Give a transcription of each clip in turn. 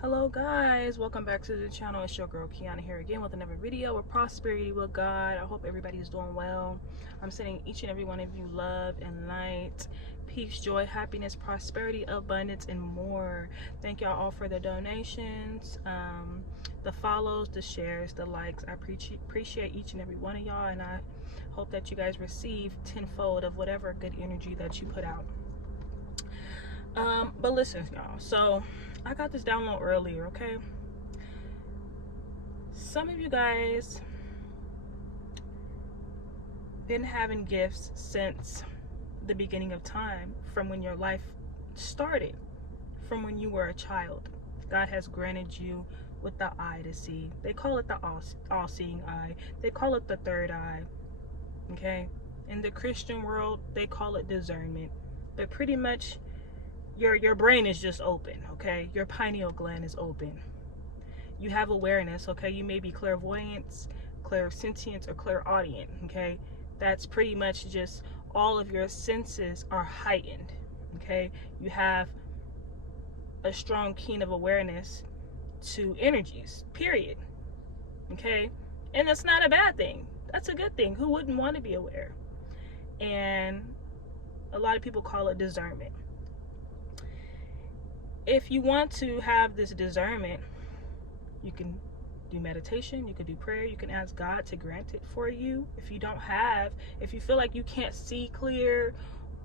Hello guys, welcome back to the channel. It's your girl Kiana here again with another video with prosperity with God. I hope everybody's doing well. I'm sending each and every one of you love and light, peace, joy, happiness, prosperity, abundance, and more. Thank y'all all for the donations, the follows, the shares, the likes. I appreciate each and every one of y'all, and I hope that you guys receive tenfold of whatever good energy that you put out. But listen, y'all, so I got this download earlier, okay? Some of you guys been having gifts since the beginning of time, from when your life started, from when you were a child. God has granted you with the eye to see. They call it the all-seeing eye. They call it the third eye, okay? In the Christian world, they call it discernment. But pretty much your brain is just open, okay? Your pineal gland is open. You have awareness, okay? You may be clairvoyance, clairsentience, or clairaudient, okay? That's pretty much just all of your senses are heightened, okay? You have a strong keen of awareness to energies, period, okay? And that's not a bad thing. That's a good thing. Who wouldn't want to be aware? And a lot of people call it discernment. If you want to have this discernment, you can do meditation, you can do prayer, you can ask God to grant it for you. If you feel like you can't see clear,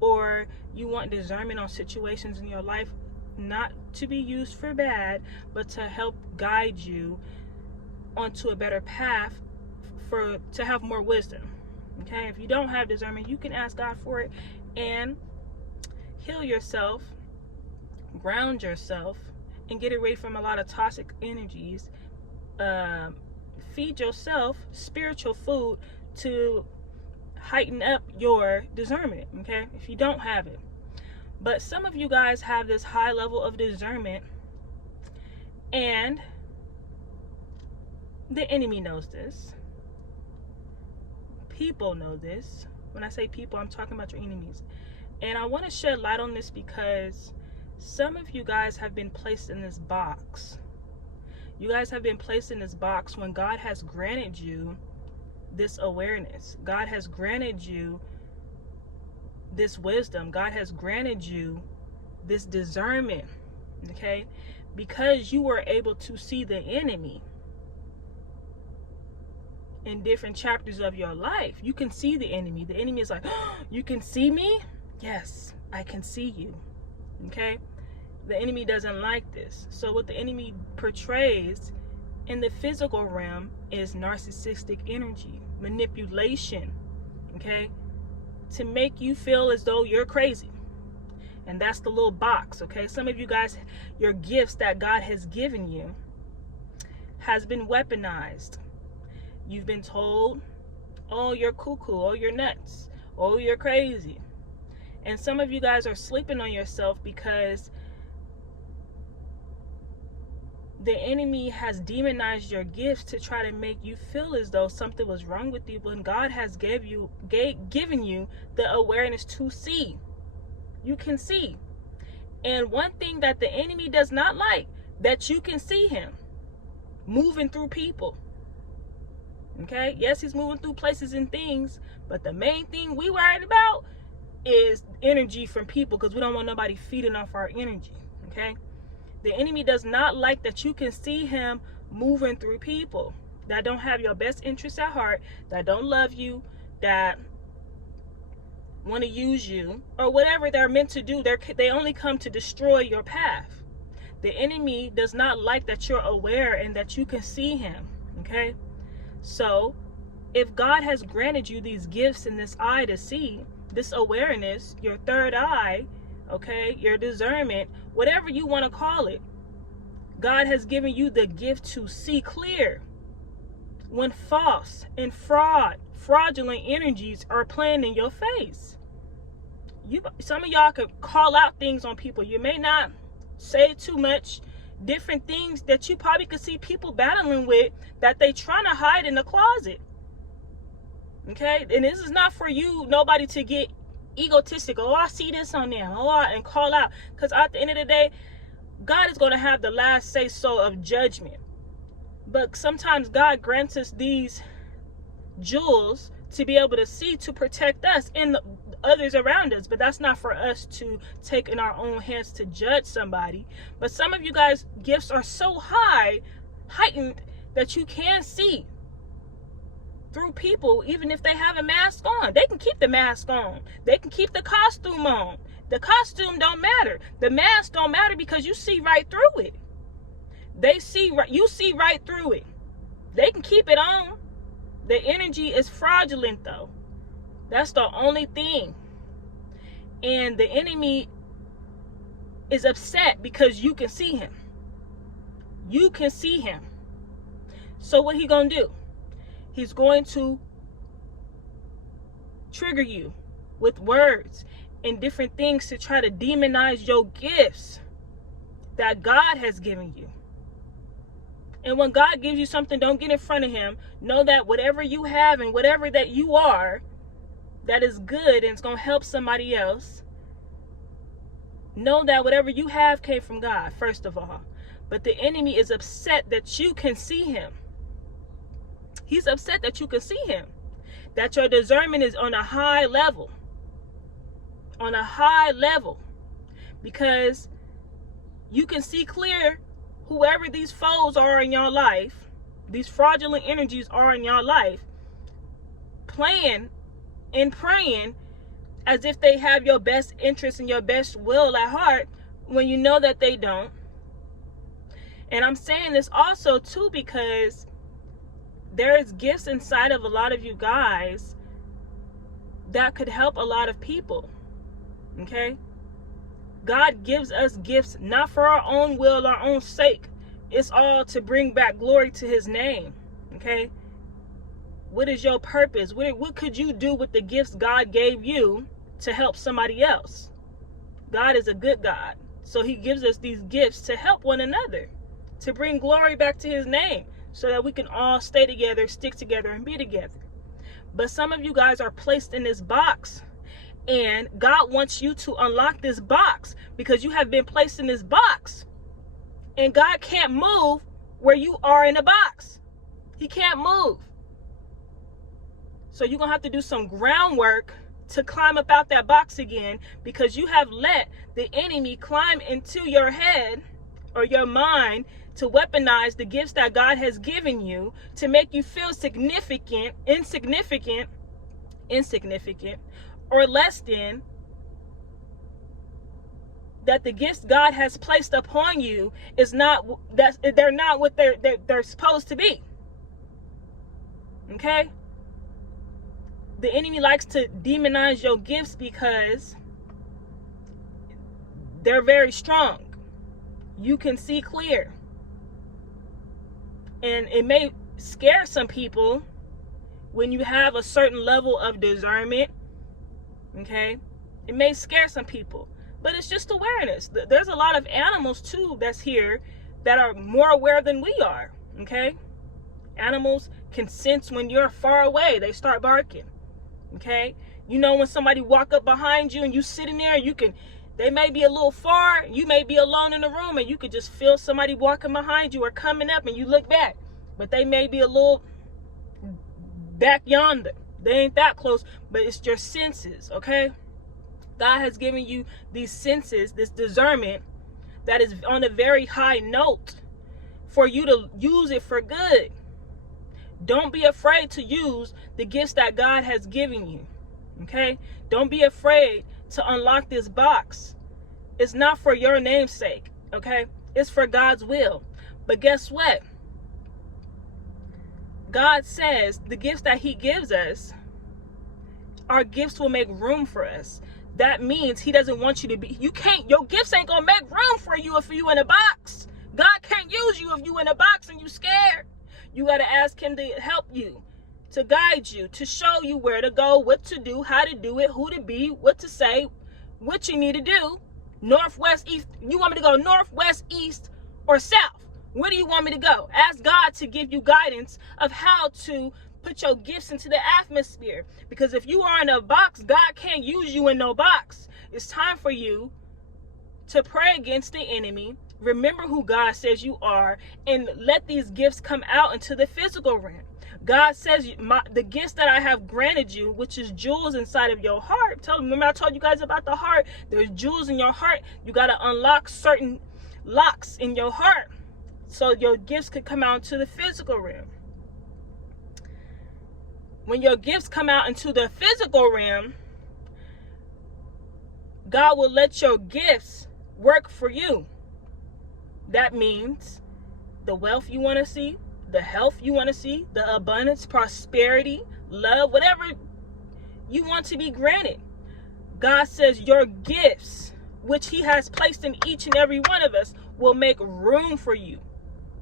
or you want discernment on situations in your life, not to be used for bad, but to help guide you onto a better path, to have more wisdom, okay? If you don't have discernment, you can ask God for it and heal yourself, ground yourself, and get away from a lot of toxic energies. Feed yourself spiritual food to heighten up your discernment, okay? If you don't have it. But some of you guys have this high level of discernment, and the enemy knows this. People know this. When I say people, I'm talking about your enemies. And I want to shed light on this because some of you guys have been placed in this box. You guys have been placed in this box when God has granted you this awareness. God has granted you this wisdom. God has granted you this discernment, okay? Because you were able to see the enemy in different chapters of your life. You can see the enemy. The enemy is like, oh, you can see me? Yes, I can see you, okay? The enemy doesn't like this. So what the enemy portrays in the physical realm is narcissistic energy, manipulation, okay? To make you feel as though you're crazy. And that's the little box, okay? Some of you guys, your gifts that God has given you has been weaponized. You've been told, oh, you're cuckoo, oh, you're nuts, oh, you're crazy. And some of you guys are sleeping on yourself because the enemy has demonized your gifts to try to make you feel as though something was wrong with you, when God has given you the awareness to see. You can see. And one thing that the enemy does not like, that you can see him moving through people. Okay? Yes, he's moving through places and things, but the main thing we worried about is energy from people, because we don't want nobody feeding off our energy. Okay? The enemy does not like that you can see him moving through people that don't have your best interests at heart, that don't love you, that want to use you, or whatever they're meant to do. They only come to destroy your path. The enemy does not like that you're aware and that you can see him, okay? So if God has granted you these gifts in this eye to see, this awareness, your third eye, okay, your discernment, whatever you want to call it, God has given you the gift to see clear when false and fraudulent energies are playing in your face. Some of y'all could call out things on people. You may not say too much, different things that you probably could see people battling with, that they trying to hide in the closet. Okay? And this is not for you, nobody, to get egotistical. Oh, I see this on them. Oh, and call out. Because at the end of the day, God is going to have the last say so of judgment. But sometimes God grants us these jewels to be able to see, to protect us and the others around us. But that's not for us to take in our own hands to judge somebody. But some of you guys' gifts are so heightened, that you can see through people, even if they have a mask on. They can keep the mask on. They can keep the costume on. The costume don't matter. The mask don't matter, because you see right through it. You see right through it. They can keep it on. The energy is fraudulent, though. That's the only thing. And the enemy is upset because you can see him. You can see him. So what he gonna do? He's going to trigger you with words and different things to try to demonize your gifts that God has given you. And when God gives you something, don't get in front of him. Know that whatever you have and whatever that you are, that is good and it's going to help somebody else. Know that whatever you have came from God, first of all. But the enemy is upset that you can see him. He's upset that you can see him. That your discernment is on a high level. On a high level. Because you can see clear whoever these foes are in your life, these fraudulent energies are in your life, playing and praying as if they have your best interest and your best will at heart, when you know that they don't. And I'm saying this also too because there is gifts inside of a lot of you guys that could help a lot of people. Okay? God gives us gifts not for our own will, our own sake. It's all to bring back glory to his name. Okay? What is your purpose? What could you do with the gifts God gave you to help somebody else? God is a good God. So he gives us these gifts to help one another, to bring glory back to his name, so that we can all stay together, stick together, and be together. But some of you guys are placed in this box, and God wants you to unlock this box, because you have been placed in this box, and God can't move where you are in a box. He can't move. So you're going to have to do some groundwork to climb up out that box again, because you have let the enemy climb into your head or your mind to weaponize the gifts that God has given you, to make you feel insignificant, or less than, that the gifts God has placed upon you is not, that they're not what they're supposed to be. Okay? The enemy likes to demonize your gifts because they're very strong. You can see clear. And it may scare some people when you have a certain level of discernment. Okay? It may scare some people. But it's just awareness. There's a lot of animals too that's here that are more aware than we are. Okay? Animals can sense when you're far away. They start barking. Okay? You know when somebody walk up behind you and you sitting there, they may be a little far, you may be alone in the room, and you could just feel somebody walking behind you or coming up, and you look back. But they may be a little back yonder. They ain't that close, but it's your senses, okay? God has given you these senses, this discernment that is on a very high note for you to use it for good. Don't be afraid to use the gifts that God has given you, okay? Don't be afraid to unlock this box. It's not for your name's sake, okay? It's for God's will. But guess what? God says the gifts that he gives us, our gifts will make room for us. That means he doesn't want you to be, your gifts ain't gonna make room for you if you in a box. God can't use you if you in a box and you scared. You gotta ask him to help you, to guide you, to show you where to go, what to do, how to do it, who to be, what to say, what you need to do. Northwest, east. You want me to go northwest, east, or south? Where do you want me to go? Ask God to give you guidance of how to put your gifts into the atmosphere. Because if you are in a box, God can't use you in no box. It's time for you to pray against the enemy, remember who God says you are, and let these gifts come out into the physical realm. God says, the gifts that I have granted you, which is jewels inside of your heart. Remember I told you guys about the heart? There's jewels in your heart. You got to unlock certain locks in your heart so your gifts could come out into the physical realm. When your gifts come out into the physical realm, God will let your gifts work for you. That means the wealth you want to see, the health you want to see, the abundance, prosperity, love, whatever you want to be granted. God says your gifts, which he has placed in each and every one of us, will make room for you.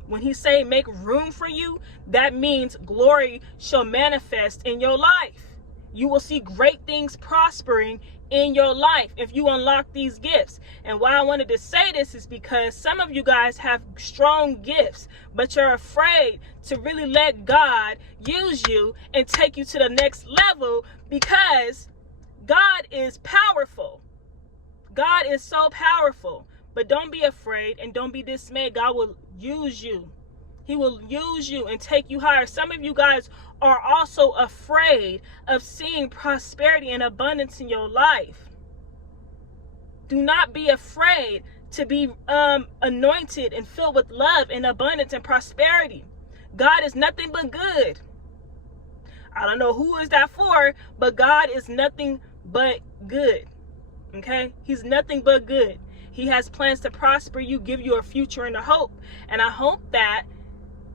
When he say make room for you, that means glory shall manifest in your life. You will see great things prospering in your life if you unlock these gifts. And why I wanted to say this is because some of you guys have strong gifts, but you're afraid to really let God use you and take you to the next level, because God is powerful. God is so powerful. But don't be afraid and don't be dismayed. God will use you. He will use you and take you higher. Some of you guys are also afraid of seeing prosperity and abundance in your life. Do not be afraid to be anointed and filled with love and abundance and prosperity. God is nothing but good. I don't know who is that for, but God is nothing but good. Okay? He's nothing but good. He has plans to prosper you, give you a future and a hope. And I hope that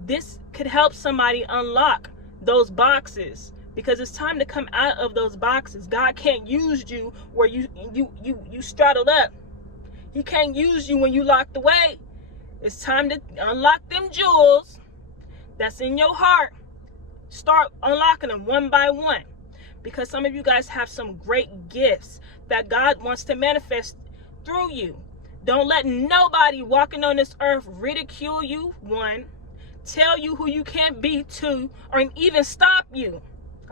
this could help somebody unlock those boxes, because it's time to come out of those boxes. God can't use you where you straddled up. He can't use you when you locked away. It's time to unlock them jewels that's in your heart. Start unlocking them one by one, because some of you guys have some great gifts that God wants to manifest through you. Don't let nobody walking on this earth ridicule you, one, tell you who you can't be, two, or even stop you.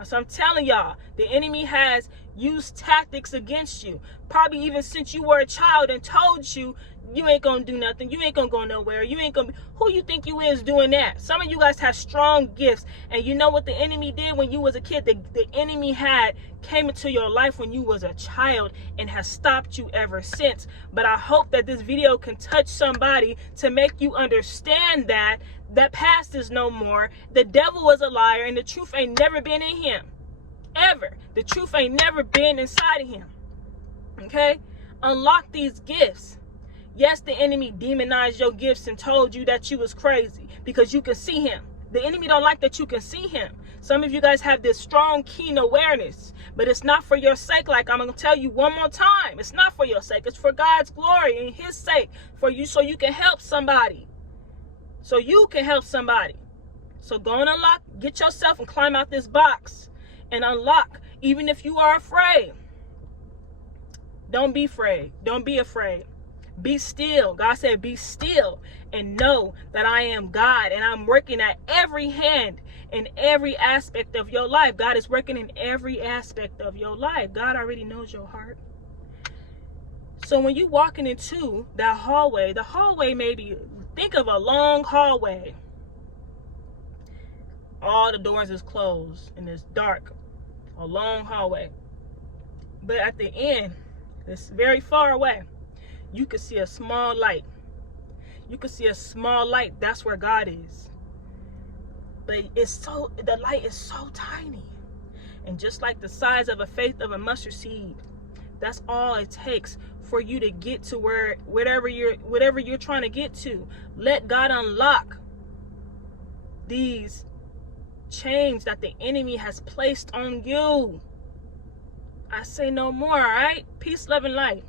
So I'm telling y'all, the enemy has used tactics against you, probably even since you were a child, and told you you ain't gonna do nothing, you ain't gonna go nowhere, you ain't gonna be, who you think you is doing that? Some of you guys have strong gifts, and you know what the enemy did when you was a kid? The enemy came into your life when you was a child and has stopped you ever since. But I hope that this video can touch somebody to make you understand that past is no more. The devil was a liar, and the truth ain't never been in him. Ever. The truth ain't never been inside of him. Okay? Unlock these gifts. Yes, the enemy demonized your gifts and told you that you was crazy because you can see him. The enemy don't like that you can see him. Some of you guys have this strong, keen awareness, but it's not for your sake. Like I'm going to tell you one more time. It's not for your sake. It's for God's glory and his sake, for you, so you can help somebody. So you can help somebody. So go and unlock, get yourself and climb out this box and unlock, even if you are afraid. Don't be afraid. Don't be afraid. Be still. God said, be still and know that I am God, and I'm working at every hand in every aspect of your life. God is working in every aspect of your life. God already knows your heart. So when you walking into that hallway, the hallway maybe, think of a long hallway. All the doors is closed and it's dark. A long hallway. But at the end, it's very far away. You can see a small light. You can see a small light. That's where God is. But the light is so tiny. And just like the size of a faith of a mustard seed, that's all it takes for you to get to whatever you're trying to get to. Let God unlock these chains that the enemy has placed on you. I say no more, all right? Peace, love, and light.